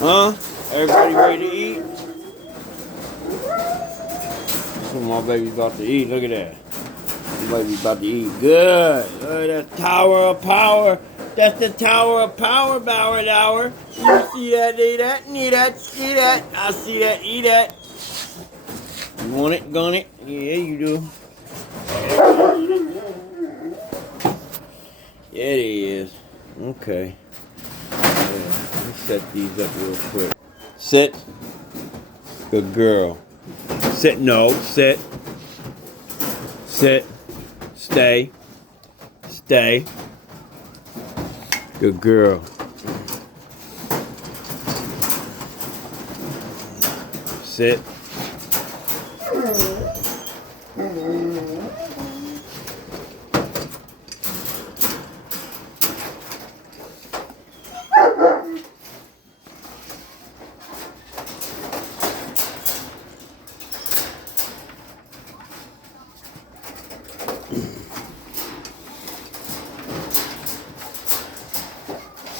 Huh? Everybody ready to eat? My baby's about to eat. Look at that. My baby's about to eat. Good. Look at that tower of power. That's the tower of power, Bauer Dower. You see that, eat that, eat that, see that. I see that, eat that. You want it, gun it? Yeah, you do. Yeah, it is. Okay. Yeah, let me set these up real quick. Sit. Good girl. Sit. No. Sit. Sit. Stay. Stay. Good girl. Sit.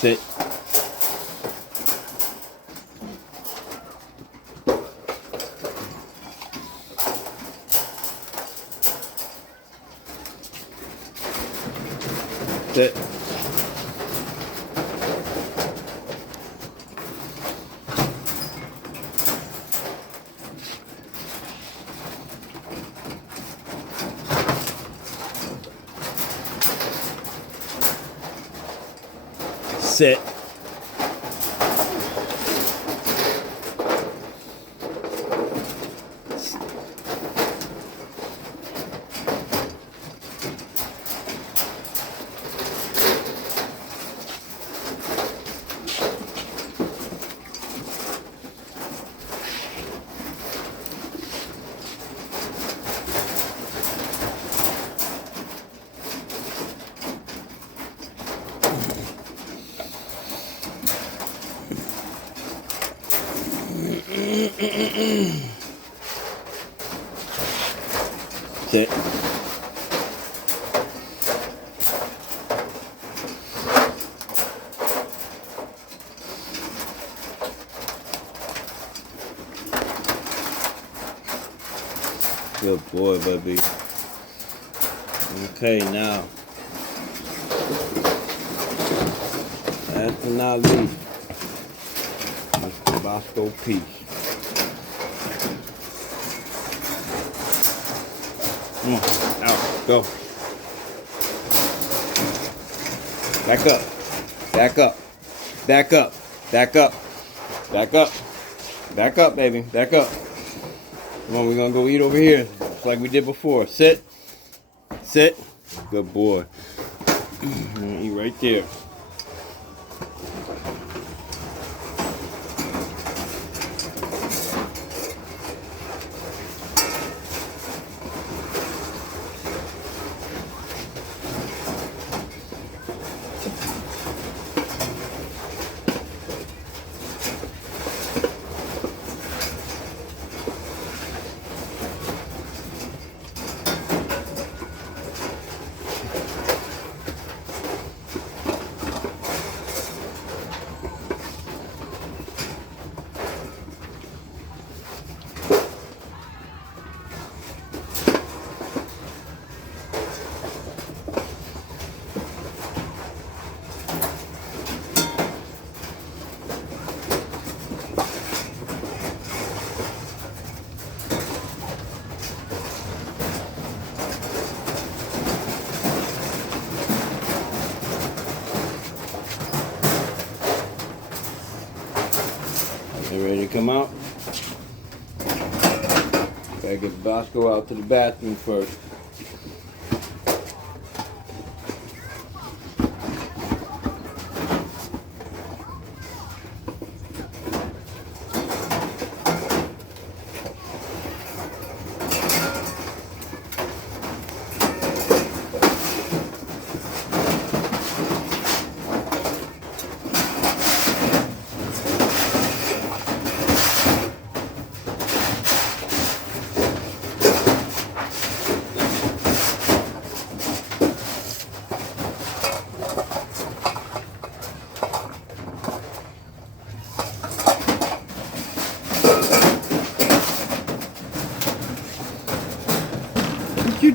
Sit. Sit. Sit. Sit. Good boy, baby. Okay, now. Last but not least, Mr. Bosco Peace. Come on, out, go. Back up, back up, back up, back up, back up, back up, baby, back up. Come on, we're gonna go eat over here, just like we did before. Sit, sit, good boy. Eat right there. You ready to come out? Gotta get Bosco out to the bathroom first.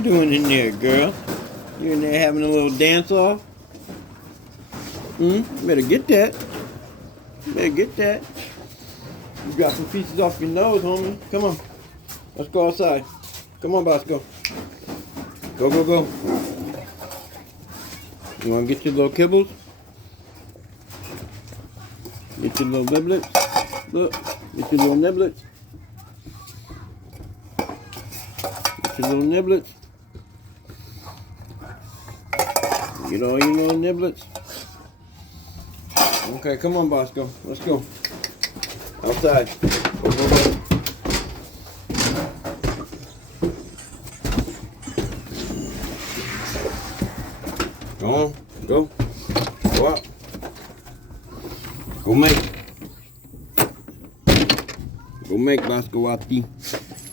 doing in there, girl? You in there having a little dance off? Better get that. Better get that. You got some pieces off your nose, homie. Come on. Let's go outside. Come on, Bosco. Go, go, go. You want to get your little kibbles? Get your little niblets. Look. Get your little niblets. Get your little niblets. Get all your little niblets. Okay, come on, Bosco. Let's go. Outside. Go, go, go. Go on. Go. Go out. Go make. Go make, Boscowati.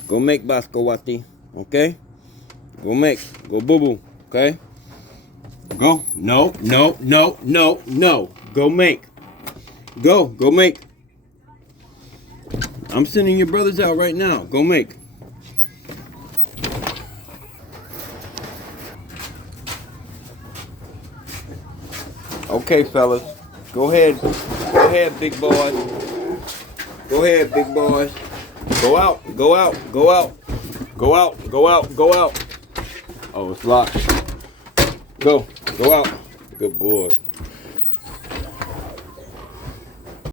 Go make, Boscowati. Okay? Go make. Go boo-boo. Okay? Go. No, no, no, no, no. Go make. Go. Go make. I'm sending your brothers out right now. Go make. Okay, fellas. Go ahead. Go ahead, big boys. Go ahead, big boys. Go out. Go out. Go out. Go out. Go out. Go out. Oh, it's locked. Go. Go out. Good boy.